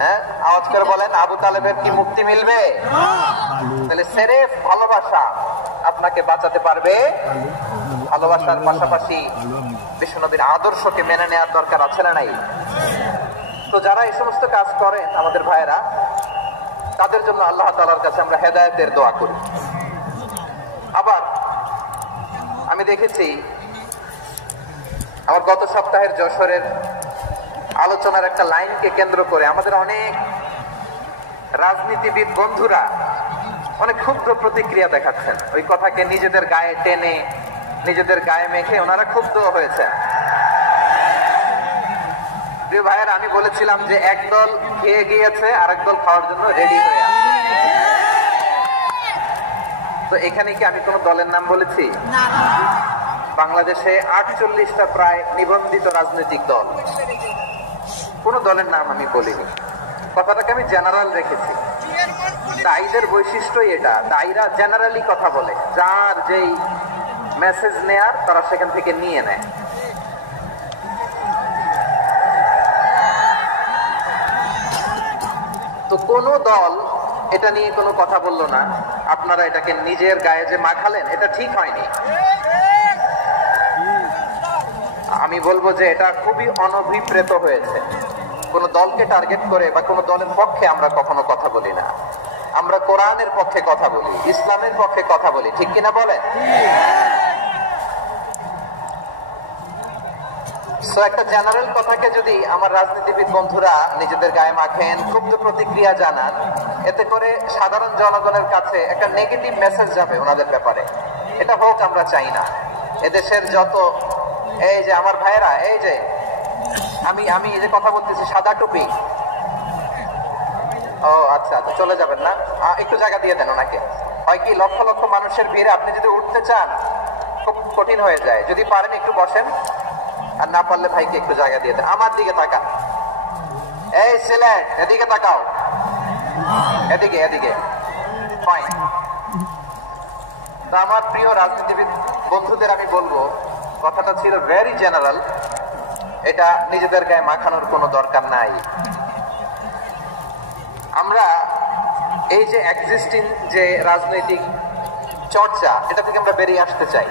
হ্যাঁ, আওয়াজ করে বলেন, আবু তালেবের কি মুক্তি মিলবে? তাহলে সেরেফ ভালোবাসা আপনাকে বাঁচাতে পারবে। ভালোবাসার পাশাপাশি বিশ্বনবীর আদর্শকে মেনে নেওয়ার দরকার আছে না নাই? তো যারা এই সমস্ত কাজ করেন আমাদের ভাইয়েরা, তাদের জন্য আল্লাহ তাআলার কাছে আমরা হেদায়েতের দোয়া করি। আবার আমি দেখেছি আমার গত সপ্তাহের যশোরের আলোচনার একটা লাইনকে কেন্দ্র করে আমাদের অনেক রাজনীতিবিদ বন্ধুরা অনেক ক্ষুব্ধ প্রতিক্রিয়া দেখাচ্ছেন। ওই কথাকে নিজেদের গায়ে টেনে, নিজেদের গায়ে মেখে ওনারা ক্ষুব্ধ হয়েছেন। প্রিয় ভাইয়েরা, আমি বলেছিলাম যে একদল খেয়ে গিয়েছে আর একদল খাওয়ার জন্য রেডি হয়ে আছে। তো এখানে কি আমি কোন দলের নাম বলেছি? বাংলাদেশে 48টা প্রায় নিবন্ধিত রাজনৈতিক দল, কোন দলের নাম আমি বলিনি। কথাটাকে আমি জেনারেল রেখেছি। দায়ীদের বৈশিষ্ট্যই এটা, দায়ীরা জেনারেলি কথা বলে, যার যেই মেসেজ নেয়ার তারা সেখান থেকে নিয়ে নেয়। তো কোন দল এটা নিয়ে কোনো কথা বললো না। আপনারা এটাকে নিজের গায়ে যে মাখালেন, এটা ঠিক হয়নি। আমি বলবো যে এটা খুবই অনভিপ্রেত হয়েছে। কোন দলকে টার্গেট করে বা কোন দলের পক্ষে আমরা কখনো কথা বলি না। আমরা কোরআনের পক্ষে কথা বলি, ইসলামের পক্ষে কথা বলি, ঠিক কিনা বলেন? তো একটা জেনারেল কথাকে যদি আমার রাজনীতিবিদ বন্ধুরা নিজেদের গায়ে মাখেন, ক্ষুব্ধ প্রতিক্রিয়া জানান, এতে করে সাধারণ জনগণের কাছে একটা নেগেটিভ মেসেজ যাবে ওনাদের ব্যাপারে। এটা হোক আমরা চাই না। এদেশের যত, এই যে আমার ভাইয়েরা, এই যে আমি এই যে কথা বলতেছি, সাদা টুপি, ও আচ্ছা, চলে যাবেন না? একটু জায়গা দিয়ে দেন ওনাকে। হয় কি, লক্ষ লক্ষ মানুষের ভিড়ে আপনি যদি উঠতে চান খুব কঠিন হয়ে যায়। যদি পারেন একটু বসেন, আর না পারলে ভাইকে একটু জায়গা দিয়ে দেন। আমার দিকে তাকান, এই সিলেট, এদিকে তাকাও, এদিকে এদিকে, ফাইন। তা আমার প্রিয় রাজনীতিবিদ বন্ধুদের আমি বলবো, কথাটা ছিল ভেরি জেনারেল, এটা নিজেদের গায়ে মাখানোর কোনো দরকার নাই। আমরা এই যে এক্সিস্টিং যে রাজনৈতিক চর্চা, এটা থেকে আমরা বেরিয়ে আসতে চাই।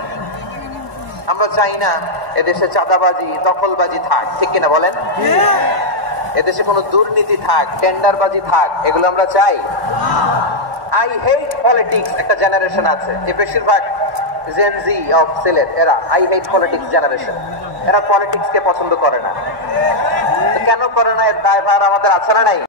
আমরা চাই না এদেশে চাঁদাবাজি, দখলবাজি থাক, ঠিক কিনা বলেন? এদেশে কোনো দুর্নীতি থাক, টেন্ডারবাজি থাক, এগুলো আমরা চাই। আই হেট পলিটিক্স একটা জেনারেশন আছে, যে বেশিরভাগ জেন জি অফ সিলেট, এরা আই হেট পলিটিক্স জেনারেশন। এরা পলিটিক্সকে পছন্দ করে না। কেন করে না, এর দায়ভার আমাদের আছে না নাই?